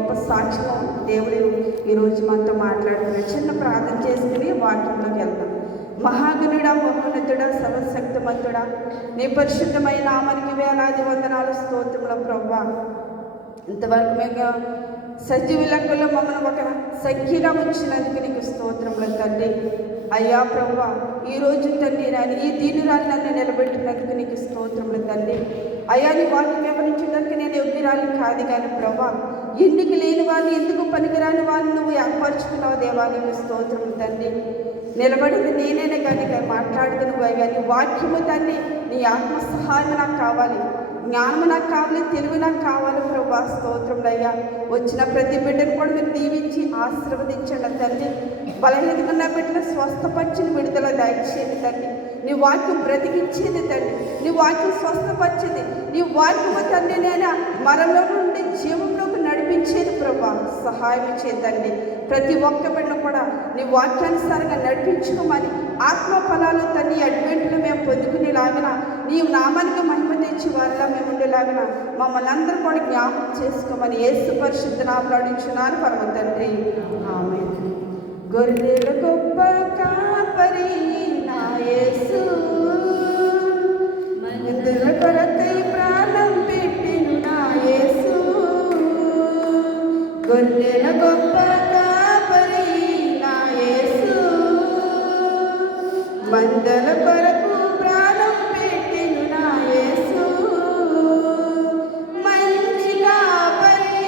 గొప్ప సాక్ష్యం దేవుడు ఈరోజు మనతో మాట్లాడుతున్నారు. చిన్న ప్రార్థన చేసుకుని వాక్యంలోకి వెళ్దాం. మహాగణుడా మహోన్నతుడా సర్వశక్తిమంతుడా నీ పరిశుద్ధమైన నామానికి వేలాది వందనాలు స్తోత్రముల ప్రభా. ఇంతవరకు మేము సజీవ లెక్కల్లో మమ్మల్ని ఒక సఖ్యగా ఉంచినందుకు నీకు స్తోత్రములు తండ్రి. అయ్యా ప్రభా ఈ రోజు తండ్రి నేను ఈ దీనురాలు నన్ను నిలబెట్టినందుకు నీకు స్తోత్రములు తండ్రి. అయ్యా నీ వాక్యం వివరించడానికి నేను యోగ్యురాలు కాదు కానీ ప్రభా ఎందుకు లేని వాళ్ళు ఎందుకు పనికిరాని వాళ్ళు నువ్వు ఏర్పరచుకున్నావు దేవా స్తోత్రం తండ్రి. నిలబడింది నేనేనే కానీ మాట్లాడుతున్న కానీ వాక్యము తండ్రి నీ ఆత్మ సహాయం నాకు కావాలి జ్ఞానం నాకు కావాలి తెలివి నాకు కావాలి ప్రభా స్తోత్రం అయ్యా. వచ్చిన ప్రతి బిడ్డను కూడా మీరు దీవించి ఆశీర్వదించండి తండ్రి. బలహీనగా ఉన్న బిడ్డను స్వస్థపరిచిన విడుదల దయచేయండి తండ్రి. నీ వాక్యం బ్రతికించేది తండ్రి. నీ వాక్యం స్వస్థపరిచేది. నీ వాక్యము తండ్రి నేను? మరణంలో నుండి జీవంలో నడిపించేది ప్రభా. సహాయం చేద్దండి ప్రతి ఒక్క బిడ్డ కూడా నీ వాక్యానుసారంగా నడిపించుకోమని ఆత్మ ఫలాలు తన్ని అడ్వెంట్లు మేము పొందుకునేలాగిన నీ నామానికి మహిమ తెచ్చి వారిలా మేము ఉండేలాగిన మమ్మల్ని అందరూ కూడా జ్ఞాపకం చేసుకోమని ఏసు పరిశుద్ధ నామలాడించున్నాను పరమ తండ్రి. ఆమె గొర్రెల గొప్ప కాపరి నా యేసు. మందుల కొరకై గొర్రెల గొప్ప కాపరి నా యేసు. మందల కొరకు ప్రాణం పెట్టిను నా యేసు. మంచి కాపరి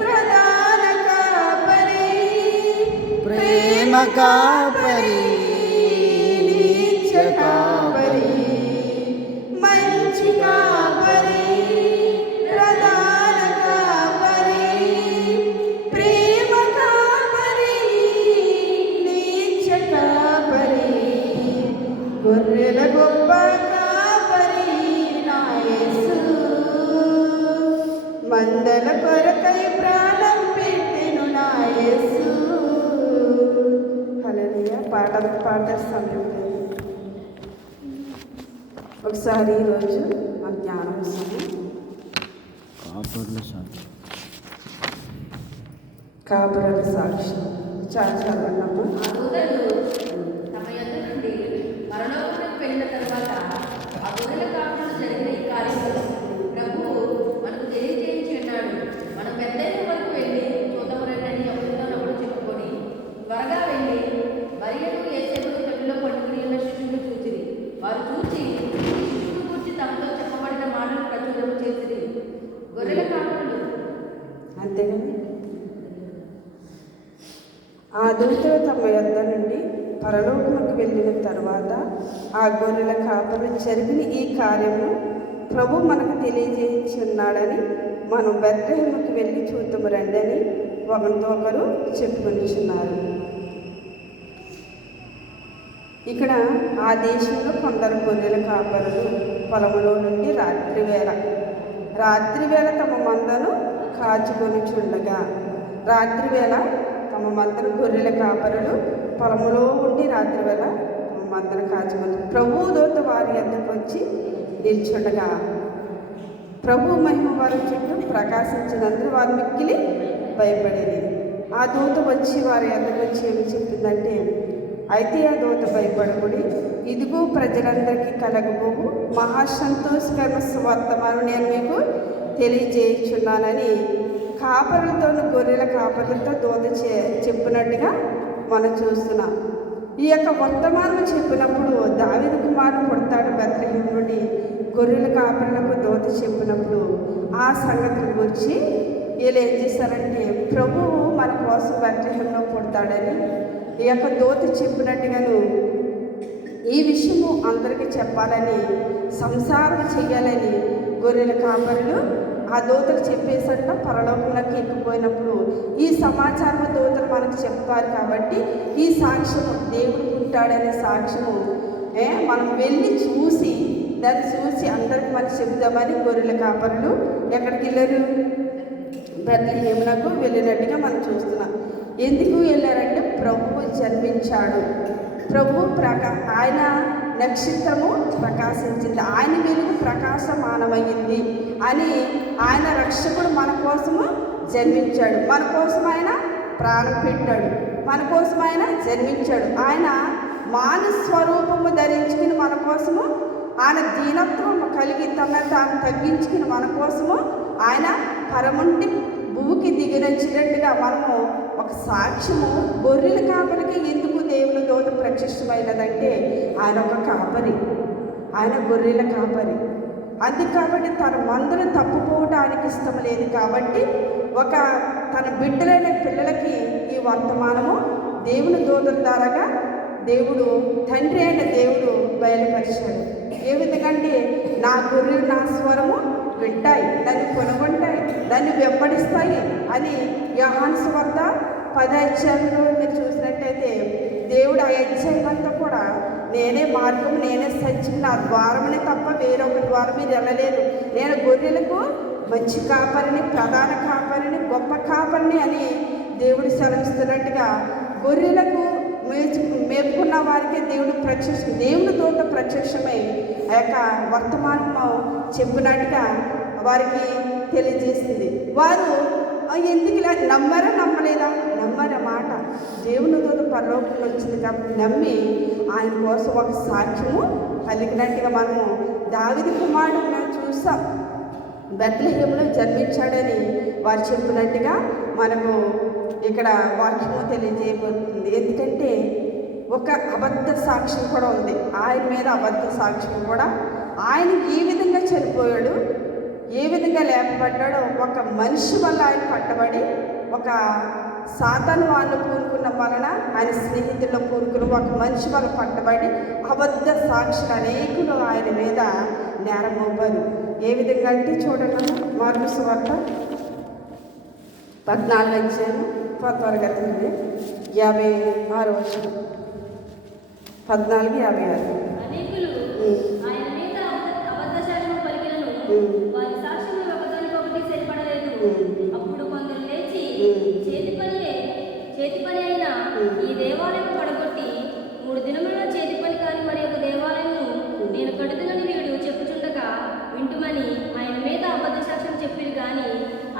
ప్రధాన కాపరి ప్రేమ కాపరి కాపరి పాట పాట సమయం లేదు. ఒకసారి ఈరోజు మా జ్ఞానం ఇస్తుంది కాపర్ల సాక్షి. కాబరల సాక్షి. చాలా నుండి పరలోకమునకు వెళ్ళిన తరువాత ఆ గొర్రెల కాపులు జరిగిన ఈ కార్యక్రమం ప్రభువు మనకు తెలియజేయించి ఉన్నాడు మనం పెద్దయిన వరకు వెళ్ళి చూద్దాము రండి ఎవరితో ఒకడు చెప్పుకొని త్వరగా వెళ్ళి మరియను ఏసేపును తల్లిలో పట్టుకుని ఉన్న శిశువును చూచిరి వారు చూచి ఈ శిశువును గురించి తమతో చెప్పబడిన మాటలు ప్రచురం చేసిరి గొర్రెల కాపులు అంతేనండి ఆ దూతలు తమ యొద్ద నుండి పరలోకముకు వెళ్ళిన తర్వాత ఆ గొర్రెల కాపలు జరిగిన ఈ కార్యము ప్రభు మనకు తెలియజేయించి ఉన్నాడని మనం బెత్లహేముకు వెళ్ళి చూద్దాము రండి అని ఒకరితో ఒకరు చెప్పుకొనిచున్నారు. ఇక్కడ ఆ దేశంలో కొందరు గొర్రెల కాపరులు పొలములో నుండి రాత్రి వేళ రాత్రి వేళ తమ మందను కాచుకొని చుండగా రాత్రివేళ తమ మందను గొర్రెల కాపరులు పొలములో ఉండి రాత్రివేళ తమ మందను కాచుకొని ప్రభు దూత వారి ఎద్దకు వచ్చి నిల్చుండగా. ప్రభు మహిమ వారి చుట్టూ ప్రకాశించినందుకు వారు మిక్కిలి భయపడేది ఆ దూత వచ్చి వారి ఎద్దకు వచ్చి ఏమి చెప్పిందంటే అయితే ఆ దూత భయపడకుడి. ఇదిగో ప్రజలందరికీ కలగబోవు. మహాసంతోషకరమైన సువర్తమానం నేను మీకు తెలియజేయుచున్నానని కాపరులతోను గొర్రెల కాపరులతో దోత చే చెప్పినట్టుగా మనం చూస్తున్నాం. ఈ యొక్క వర్తమానం చెప్పినప్పుడు దావిద కుమారుడు పుడతాడు బెత్లహేం నుండి గొర్రెల కాపరులకు దోత చెప్పినప్పుడు ఆ సంగతుల గురించి వీళ్ళు ఏం చేశారంటే ప్రభువు మన కోసం బెత్లహేంలో పుడతాడని ఈ యొక్క దోత చెప్పినట్టుగాను ఈ విషయము అందరికీ చెప్పాలని సంసారం చేయాలని గొర్రెల కాపరులు ఆ దూతలు చెప్పేసట పరలోకంలోకి ఎక్కిపోయినప్పుడు ఈ సమాచారం దూతలు మనకు చెప్తారు కాబట్టి ఈ సాక్ష్యము దేవుడు ఉంటాడనే సాక్ష్యము ఏ, మనం వెళ్ళి చూసి దాన్ని చూసి అందరికి మనం చెప్దామని గొర్రెల కాపరులు ఎక్కడికి వెళ్ళారు? బెత్లహేమునకు వెళ్ళినట్టుగా మనం చూస్తున్నాం. ఎందుకు వెళ్ళారంటే ప్రభువు జన్మించాడు. ప్రభు ప్రకా ఆయన నక్షత్రము ప్రకాశించింది. ఆయన వెలుగు ప్రకాశమానమైంది అని ఆయన రక్షకుడు మన కోసము జన్మించాడు. మన కోసం ఆయన ప్రాణం పెట్టాడు. మన కోసం ఆయన జన్మించాడు. ఆయన మాన స్వరూపము ధరించుకుని మన కోసము ఆయన దీనత్వం కలిగి తన తాను తగ్గించుకుని మన కోసము ఆయన పరముండి భూమికి దిగినచ్చినట్టుగా మనము ఒక సాక్ష్యము గొర్రెల కాపరికి ఎందుకు దేవుని దోత ప్రత్యక్షమైనదంటే ఆయన ఒక కాపరి. ఆయన గొర్రెల కాపరి. అది కాబట్టి తన మందులు తప్పుకోవడానికి ఇష్టం లేదు కాబట్టి ఒక తన బిడ్డలైన పిల్లలకి ఈ వర్తమానము దేవుని దూతల ద్వారాగా దేవుడు తండ్రి అయిన దేవుడు బయలుపరిచాడు. ఏ విధంగా నా గొర్రెలు నా స్వరము వింటాయి దాన్ని కొనుగొంటాయి దాన్ని వెంబడిస్తాయి అని యహాన్స్ వద్ద పదాధ్యాయంలో మీరు చూసినట్టయితే దేవుడు ఆ అధ్యాయం అంతా కూడా నేనే మార్గం నేనే సత్యం నా ద్వారమని తప్ప వేరొక ద్వారం మీరు వెళ్ళలేరు నేను గొర్రెలకు మంచి కాపరిని ప్రధాన కాపరిని గొప్ప కాపరిని అని దేవుడు సెలవిస్తున్నట్టుగా గొర్రెలకు మేచు మేపుకున్న వారికి దేవుడు ప్రత్యక్ష దేవుని దూత ప్రత్యక్షమై ఆ యొక్క వర్తమానము చెప్పినట్టుగా వారికి తెలియజేసింది. వారు ఎందుకు ఇలా నమ్మరా నమ్మలేదా? నమ్మరా దేవుని దూత పరలోకంలో వచ్చింది కాబట్టి నమ్మి ఆయన కోసం ఒక సాక్ష్యము కలిగినట్టుగా మనము దావిది కుమారుడు మేము చూసాం. బెత్లహేములో జన్మించాడని వారు చెప్పినట్టుగా మనము ఇక్కడ వాక్యము తెలియజేయబోతుంది ఎందుకంటే ఒక అబద్ధ సాక్ష్యం కూడా ఉంది. ఆయన మీద అబద్ధ సాక్ష్యం కూడా. ఆయన ఏ విధంగా చనిపోయాడు? ఏ విధంగా లేపబడ్డాడో ఒక మనిషి వల్ల ఆయన పట్టబడి ఒక సాతాను వాళ్ళు పూనుకున్న వలన ఆయన స్నేహితుల్లో పూనుకుని ఒక మనిషి వల్ల పట్టబడి అబద్ధ సాక్షులు అనేకులు ఆయన మీద నేరం మోపారు ఏ విధంగా అంటే చూడండి మార్పు సువార్త పద్నాలుగు వచ్చాను త్వరగా తిండి యాభై ఆరు వచ్చిన పద్నాలుగు యాభై ఆరు అనేకులు ఉమ్. ఆయన మీద అబద్ధ- అబద్ధ సాక్ష్యం పలికినను ఉమ్. వారి సాక్ష్యములు ఒకదానికొకటి సరిపడలేదు ఉమ్. అప్పుడు కొందరు లేచి ఉమ్. చేతి పని చేతి పని అయిన ఈ దేవాలయం పడగొట్టి మూడు దినములలో చేతి పని కాని మరి ఒక దేవాలయము నేను కడుతునని వీడు చెప్పుచుండగా వింటుమని ఆయన మీద అబద్ధ సాక్ష్యం చెప్పిరు కానీ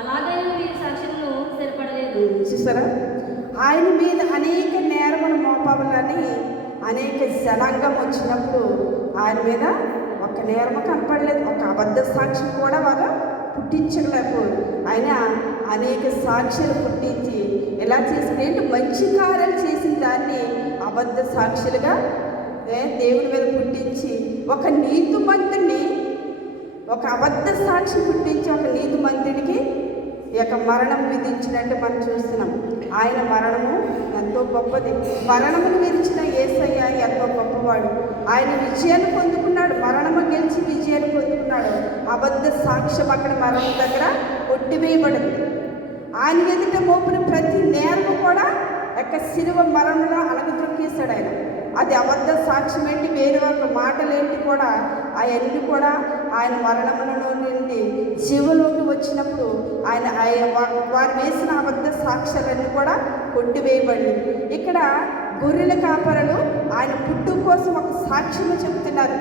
అలాగైనా వీరి సాక్ష్యంను సరిపడలేదు. చూసారా? ఆయన మీద అనేక నేరములు మోపాలని అనేక జనాంగం వచ్చినప్పుడు ఆయన మీద ఒక నేరము కనపడలేదు. ఒక అబద్ధ సాక్ష్యం కూడా వాళ్ళు పుట్టించలేకపోయారు ఆయన అనేక సాక్షులు పుట్టించి ఎలా చేసింది మంచి కార్యాలు చేసిన దాన్ని అబద్ధ సాక్షులుగా దేవుని మీద పుట్టించి ఒక నీతిమంతుని ఒక అబద్ధ సాక్షి పుట్టించి ఒక నీతి మంత్రుడికి ఈ యొక్క మరణం విధించినట్టు మనం చూస్తున్నాం. ఆయన మరణము ఎంతో గొప్పది. మరణమును విధించిన ఏసయ్య ఎంతో గొప్పవాడు. ఆయన విజయాన్ని పొందుకున్నాడు. మరణము గెలిచి విజయాన్ని పొందుకున్నాడు. అబద్ధ సాక్ష్యం అక్కడ మరణం దగ్గర కొట్టివేయబడింది. ఆయన ఎదుట మోపిన ప్రతి నేరము కూడా యొక్క శిలువ మరణంలో అణగద్రొక్కేశాడు ఆయన. అది అబద్ధ సాక్ష్యం ఏంటి? వేరే ఒక మాటలేంటి కూడా? అవన్నీ కూడా ఆయన మరణంలో నుండి జీవలోకి వచ్చినప్పుడు ఆయన వారు వేసిన అబద్ధ సాక్ష్యాలన్నీ కూడా కొట్టివేయబడి ఇక్కడ గొర్రెల కాపరలు ఆయన పుట్టు కోసం ఒక సాక్ష్యము చెబుతున్నారు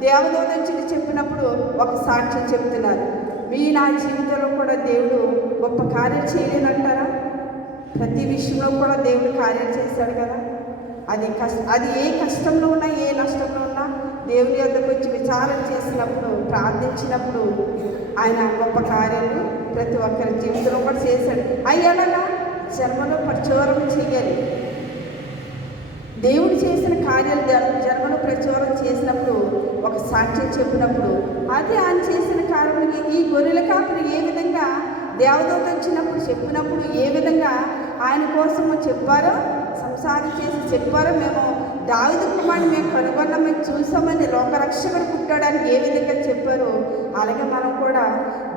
దేవదూతంచులు చెప్పినప్పుడు ఒక సాక్ష్యం చెప్తున్నారు. మీ నా జీవితంలో కూడా దేవుడు గొప్ప కార్యం చేయలేనంటారా ప్రతి విషయంలో కూడా దేవుడు కార్యాలు చేశాడు కదా? అది కష్ట అది ఏ కష్టంలో ఉన్నా ఏ నష్టంలో ఉన్నా దేవుని యొద్దకు వచ్చి విచారణ చేసినప్పుడు ప్రార్థించినప్పుడు ఆయన గొప్ప కార్యాలు ప్రతి ఒక్కరి జీవితంలో కూడా చేశాడు. అయ్యాడలా జన్మలో ప్రచోరం చేయాలి. దేవుడు చేసిన కార్యాలు జ- జన్మలో ప్రచురం చేసినప్పుడు ఒక సాక్ష్యం చెప్పినప్పుడు అది ఆయన చేసిన కార్యములకి ఈ గొర్రెల కాపులు ఏ విధంగా దేవదూత వచ్చినప్పుడు చెప్పినప్పుడు ఏ విధంగా ఆయన కోసము చెప్పారో సంసారం చేసి చెప్పారో మేము దావిద కుమారుని మేము కనుగొన్నాం మేము చూసామని లోకరక్షకుడు పుట్టాడని ఏ విధంగా చెప్పారో అలాగే మనం కూడా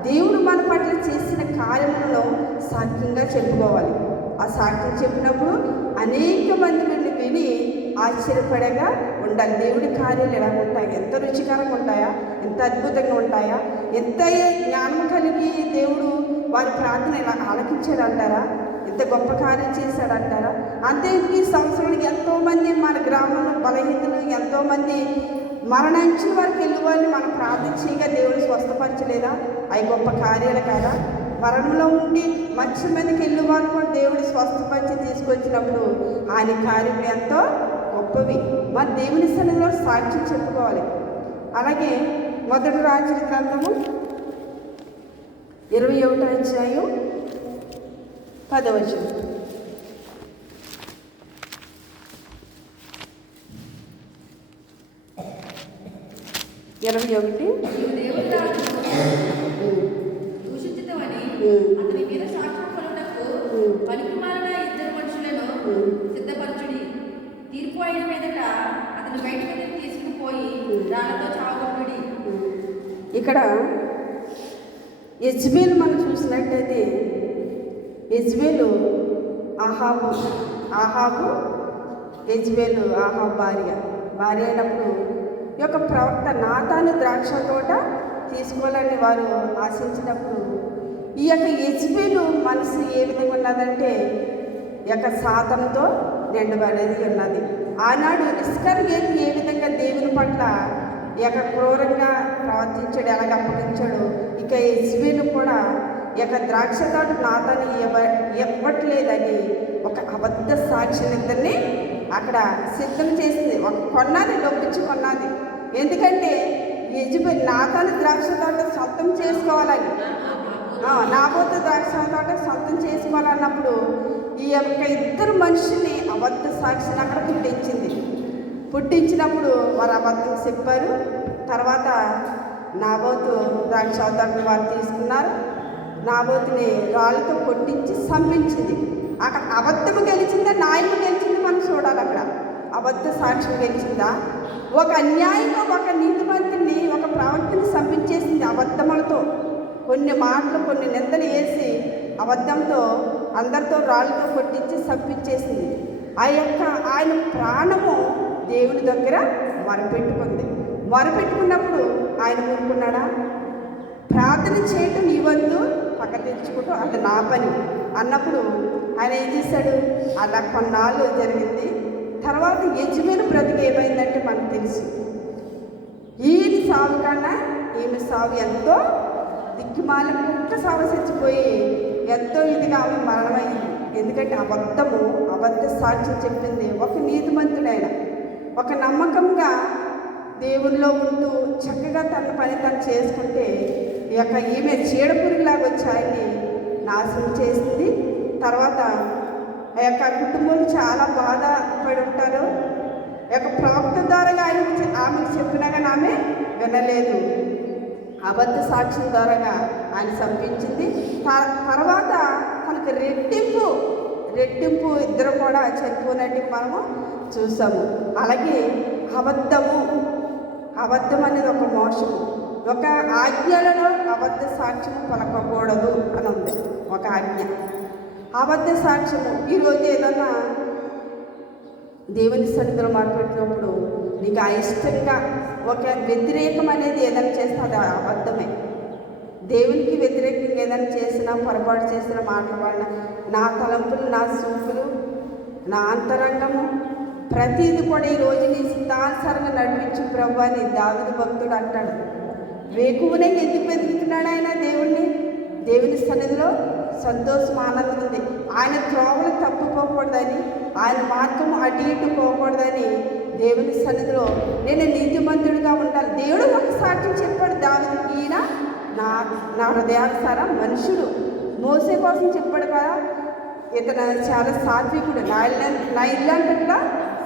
దేవుడు మన పట్ల చేసిన కార్యములలో సాక్ష్యంగా చెప్పుకోవాలి. ఆ సాక్ష్యం చెప్పినప్పుడు అనేక మంది విని ఆశ్చర్యపడగా ఉండాలి. దేవుడి కార్యాలు ఎలా ఉంటాయి? ఎంత రుచికరంగా ఉంటాయా? ఎంత అద్భుతంగా ఉంటాయా? ఎంత జ్ఞానం కలిగి దేవుడు వారి ప్రార్థన ఎలా ఆలకించాడంటారా? ఎంత గొప్ప కార్యం చేశాడంటారా? అంతే ఈ సంవత్సరానికి ఎంతోమంది మన గ్రామంలో బలహీనలు ఎంతోమంది మరణించిన వారికి వెళ్ళి వాళ్ళని మనం ప్రార్థన చేయగా దేవుడు స్వస్థపరచలేదా? అవి గొప్ప కార్యాలు కదా. మరణంలో ఉండి మంచి మందికి వెళ్ళి వారు కూడా దేవుడు స్వస్థపరిచి తీసుకొచ్చినప్పుడు ఆయన కార్యం ఎంతో గొప్పవి. మా దేవుని సన్నిధిలో సాక్షి చెప్పుకోవాలి. అలాగే మొదటి రాజుల గ్రంథము ఇరవై ఒకటో అధ్యాయం పదవచనం ఇరవై ఒకటి నీవు దేవుని రాజు దూషించుతావని ఉమ్. అతని మీద సాక్ష్యం కొనుటకు ఉమ్. పనికిమాలిన ఇద్దరు మనుషులను ఉమ్. సిద్ధపరచుడి తీర్పు అయిన మీదట అతను బయటకు తీసుకుపోయి దానితో ఉమ్. ఇక్కడ యజ్బేల్ మనం చూసినట్టయితే యజ్బేలు ఆహాబు ఆహాబు యజ్బేలు ఆహాబ్ భార్య భార్య అయినప్పుడు ఈ యొక్క ప్రవక్త నాతాను ద్రాక్ష తోట తీసుకోవాలని వారు ఆశించినప్పుడు ఈ యొక్క యజ్బేలు మనసు ఏ విధంగా ఉన్నదంటే ఈ యొక్క శాతంతో నిండబడేది ఉన్నది ఆనాడు ఇస్కర్గేతి ఏ విధంగా దేవుని పట్ల ఈ యొక్క క్రూరంగా ప్రవర్తించాడు ఎలాగ అప్పగించాడు ఇక ఇజ్బేలు కూడా ఈ యొక్క ద్రాక్ష తాడు నాతని ఇవ్వ ఇవ్వట్లేదని ఒక అబద్ధ సాక్షినిద్దరిని అక్కడ సిద్ధం చేసింది. ఒక కొన్నది డబ్బిచ్చి కొన్నది ఎందుకంటే యజబేల్ నాతని ద్రాక్ష తోట సొంతం చేసుకోవాలని. ఆ, నాబోతు ద్రాక్ష తోట సొంతం చేసుకోవాలన్నప్పుడు ఈ యొక్క ఇద్దరు మనుషుల్ని అబద్ధ సాక్షిని అక్కడ పుట్టించింది. పుట్టించినప్పుడు వారు అబద్ధం చెప్పారు. తర్వాత నాబోతు ద్రాక్ష తోటని వారు తీసుకున్నారు. నాబోతుని రాళ్ళతో కొట్టించి సంపించింది అక్కడ అబద్ధము గెలిచిందా న్యాయము గెలిచింది మనం చూడాలి అక్కడ. అబద్ధ సాక్ష్యం గెలిచిందా? ఒక అన్యాయంగా ఒక నీతిమంతుని ఒక ప్రవక్తని సంపించేసింది అబద్ధములతో. కొన్ని మాటలు కొన్ని నిందలు వేసి అబద్ధంతో అందరితో రాళ్ళతో కొట్టించి సంపించేసింది ఆ యొక్క ఆయన ప్రాణము దేవుని దగ్గర మరపెట్టుకుంది. మరపెట్టుకున్నప్పుడు ఆయన ఊరుకున్నాడా? ప్రార్థన చేయటం నీ వంతు పక్క తెచ్చుకుంటూ అది నా పని. అన్నప్పుడు ఆయన ఏం చేశాడు? అలా కొన్నాళ్ళు జరిగింది. తర్వాత యజమాని బ్రతికి ఏమైందంటే మనకు తెలుసు. ఈయన సాగు కన్నా ఈమె సాగు ఎంతో దిక్కుమాలి కుక్క సాగు చచ్చిపోయి ఎంతో ఇదిగా ఆమె మరణమైంది. ఎందుకంటే అబద్ధము అబద్ధ సాక్ష్యం చెప్పింది ఒక నీతిమంతుడైన ఒక నమ్మకంగా దేవుల్లో ఉంటూ చక్కగా తన పని తను చేసుకుంటే ఈ యొక్క ఈమె చీడపురుగులాగా వచ్చి ఆయన్ని నాశనం చేసింది. తర్వాత ఆ యొక్క కుటుంబాలు చాలా బాధపడి ఉంటారు. ఈ యొక్క ప్రవక్త ద్వారా ఆయన ఆమెకు చెప్పినా కానీ ఆమె వినలేదు. అబద్ధ సాక్ష్యం ద్వారాగా ఆయన చంపించింది. తర్వాత తనకు రెట్టింపు రెట్టింపు ఇద్దరు కూడా చనిపోయినట్టు మనము చూసాము. అలాగే అబద్ధము అబద్ధం అనేది ఒక మోసము ఒక ఆజ్ఞలలో అబద్ధ సాక్ష్యం పలకకూడదు అని ఉంది. ఒక ఆజ్ఞ. అబద్ధ సాక్ష్యము. ఈరోజు ఏదన్నా దేవుని సన్నిధిలో మాట్లాడినప్పుడు నీకు అయిష్టంగా ఒక వ్యతిరేకం అనేది ఏదైనా చేస్తే అది అబద్ధమే. దేవునికి వ్యతిరేకంగా ఏదైనా చేసినా పొరపాటు చేసినా మాట్లాడిన నా తలంపులు నా సూపులు నా అంతరంగము ప్రతిది కూడా ఈ రోజు నీ సిద్ధానుసారంగా నడిపించు ప్రభు అని దావిది భక్తుడు అంటాడు. వేకువనే ఎందుకు వెతుకుతున్నాడు ఆయన దేవుణ్ణి? దేవుని సన్నిధిలో సంతోషం ఆనందం ఉంది. ఆయన త్రోవలు తప్పుకోకూడదని ఆయన మార్గం అటు ఇటు పోకూడదని దేవుని సన్నిధిలో నేను నీతిమంతుడిగా ఉండాలి. దేవుడు ఒక సాక్ష్యం చెప్పాడు. దావిదికి ఈయన నా నా హృదయానుసారం మనుషుడు. మోసే కోసం చెప్పాడు కదా ఇతను చాలా సాత్వికుడు. నా ఇల్లు నా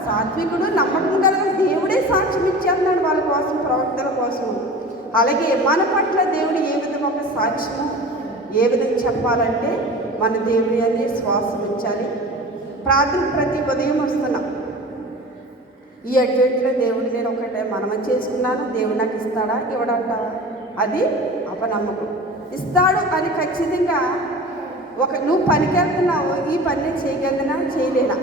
సాత్వికుడు నమ్మకం కలిగిన దేవుడే సాక్ష్యం ఇచ్చేస్తున్నాడు వాళ్ళ కోసం ప్రవక్తల కోసం. అలాగే మన పట్ల దేవుడు ఏ విధంగా ఒక సాక్ష్యము ఏ విధంగా చెప్పాలంటే మన దేవుడి అనే శ్వాసం ఇచ్చాలి ప్రార్థన ప్రతి ఉదయం వస్తున్నాం. ఈ అడ్వెంట్లో దేవుడు నేను ఒకటే మనమని చేసుకున్నాను? దేవుడు నాకు ఇస్తాడా? ఇవ్వడంట. అది అపనమ్మకం. ఇస్తాడు అని ఖచ్చితంగా ఒక నువ్వు పనికి వెళ్తున్నావు ఈ పని నేను చేయగలనా చేయలేనా?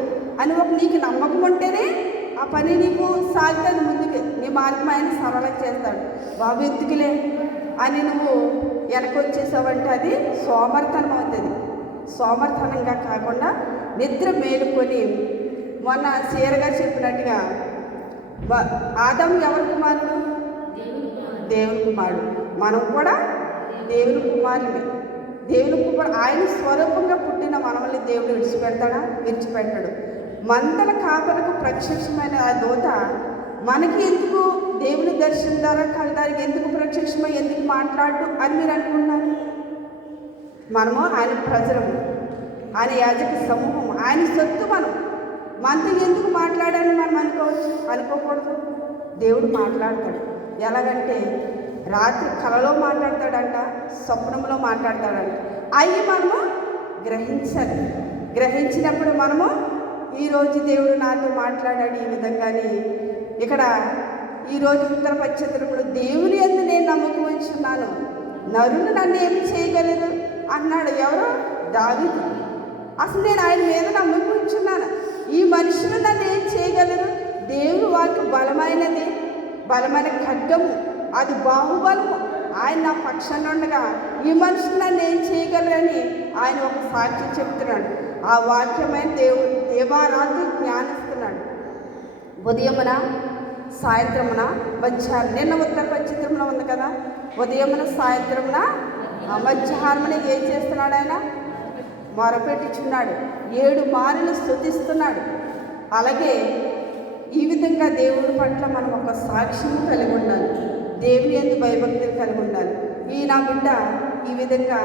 అని ఒక నీకు నమ్మకం ఉంటేనే ఆ పని నీకు సాగుతుంది ముందుకు. నీ మార్గం ఆయన సరళం చేస్తాడు. బాబు ఎందుకులే? అని నువ్వు వెనకొచ్చేసావంటే అది సోమర్థనం అవుతుంది. సోమర్థనంగా కాకుండా నిద్ర మేలుకొని మొన్న సీరగా చెప్పినట్టుగా ఆదం ఎవరి కుమారుడు? దేవుని కుమారుడు. మనం కూడా దేవుని కుమారులే దేవుని కుమారు ఆయన స్వరూపంగా పుట్టిన మనల్ని దేవుడు విడిచిపెడతాడా? విడిచిపెట్టడు. మందల కాపలకు ప్రత్యక్షమైన ఆ దూత మనకి ఎందుకు దేవుని దర్శనం ద్వారా కలదానికి ఎందుకు ప్రత్యక్షమై ఎందుకు మాట్లాడు అని మీరు అనుకుంటున్నారు? మనము ఆయన ప్రజలము. ఆయన యాజక సమూహం ఆయన సొత్తు మనం. మనతో ఎందుకు మాట్లాడాలని మనం అనుకోవచ్చు? అనుకోకూడదు. దేవుడు మాట్లాడతాడు. ఎలాగంటే రాత్రి కలలో మాట్లాడతాడంట స్వప్నంలో మాట్లాడతాడంట. అవి మనము గ్రహించాలి. గ్రహించినప్పుడు మనము ఈరోజు దేవుడు నాతో మాట్లాడాడు ఈ విధంగానే ఇక్కడ ఈరోజు ఉత్తర పశ్చిత్రములు దేవుని ఎందు నేను నమ్మకం ఉంచున్నాను. నరుడు నన్ను ఏమి చేయగలరు? అన్నాడు ఎవరు? దావీదు. అసలు నేను ఆయన మీద నమ్మకం ఉంచున్నాను. ఈ మనుషులు నన్ను ఏం చేయగలరు? దేవుడు వాళ్ళకి బలమైనది బలమైన ఖడ్గము. అది బాహుబలము. ఆయన నా పక్షాన ఉండగా ఈ మనుషులు నన్ను ఏం చేయగలరని ఆయన ఒక సాక్ష్యం చెప్తున్నాడు. ఆ వాక్యమైన దేవుడు దేవారాధు జ్ఞానిస్తున్నాడు. ఉదయమున సాయంత్రమున మధ్యాహ్నం నిన్న ఉత్తర చిత్రంలో ఉంది కదా. ఉదయమున సాయంత్రమున ఆ మధ్యాహ్నమున ఏం చేస్తున్నాడు ఆయన? మొరపెట్టుచున్నాడు. ఏడు మారులు స్థుతిస్తున్నాడు అలాగే ఈ విధంగా దేవుడి పట్ల మనం ఒక సాక్ష్యము కలిగి ఉండాలి. దేవుని ఎందు భయభక్తులు కలిగి ఉండాలి. ఈ నా బిడ్డ ఈ విధంగా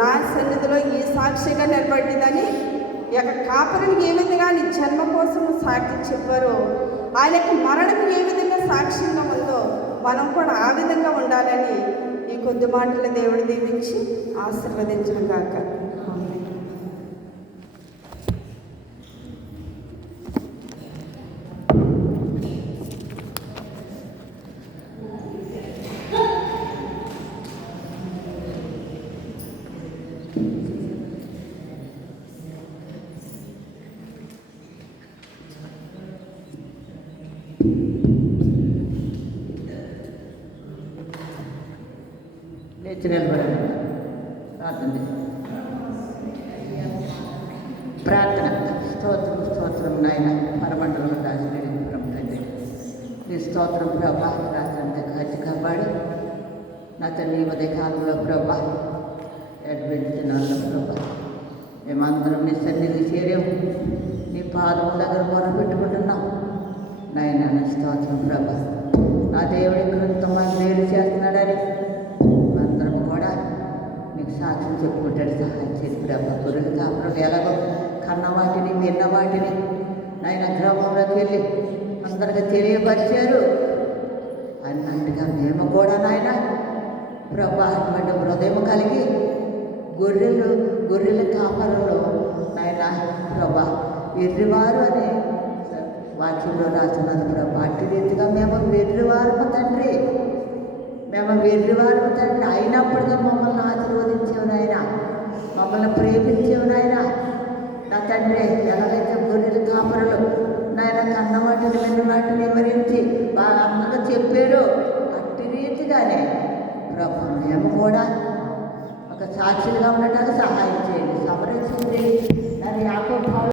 నా సన్నిధిలో ఈ సాక్షిగా నిలబడిందని ఈ యొక్క కాపరికి ఏ విధంగా నీ జన్మ కోసం సాక్షి చెప్పారో ఆయన యొక్క మరణం ఏ విధంగా సాక్ష్యంగా ఉందో మనం కూడా ఆ విధంగా ఉండాలని ఈ కొద్ది మాటలు దేవుడు దీవించి ఆశీర్వదించడం కాక లేచి నిలబడండి ప్రార్థన ప్రార్థన. స్తోత్రం స్తోత్రం నాయన. పరమండలం రాజుడి తండ్రి నీ స్తోత్రం ప్రభా రాత్రంతా కాచి కాపాడి. నా తల్లి ఈ ఉదయ కాలంలో ప్రభా అడ్వెంట్ దినాల్లో ప్రభా మేమందరం నీ సన్నిధి చేరాము. నీ పాదం దగ్గర మొర పెట్టుకుంటున్నాం. నాయన నా స్తోత్రం ప్రభా. నా దేవుడి కృతమని వేరు చేస్తున్నాడని సాక్ష్యం చెప్పుకుంటాడు సహాయం చేసి ప్రభా గొర్రెల కాపురం ఎలాగో కన్న వాటిని విన్న వాటిని నాయన గ్రామంలోకి వెళ్ళి అందరికీ తెలియపరిచారు. అన్నట్టుగా మేము కూడా నాయన ప్రభా అటువంటి హృదయం కలిగి గొర్రెలు గొర్రెల కాపరంలో నాయన ప్రభా ఎర్రివారు అని వాక్యంలో రాస్తున్నది. ప్రభా అట్టి రీతిగా మేము వెర్రివారు తండ్రి. మేము వెర్రివారు తండ్రి అయినప్పటికీ మమ్మల్ని ఆశీర్వదించేవు నాయన మమ్మల్ని ప్రేమించేవు నాయన నా తండ్రి ఎలాగైతే గొర్రెలు కాపరలు నాయన కన్న వాటిని విన్న వాటిని వివరించి బాగా అమ్మగా చెప్పారు అట్టి రీతిగానే ప్రభు మేము కూడా ఒక సాక్షులుగా ఉండటానికి సహాయం చేయండి. సంరక్షించండి నన్ను యాకో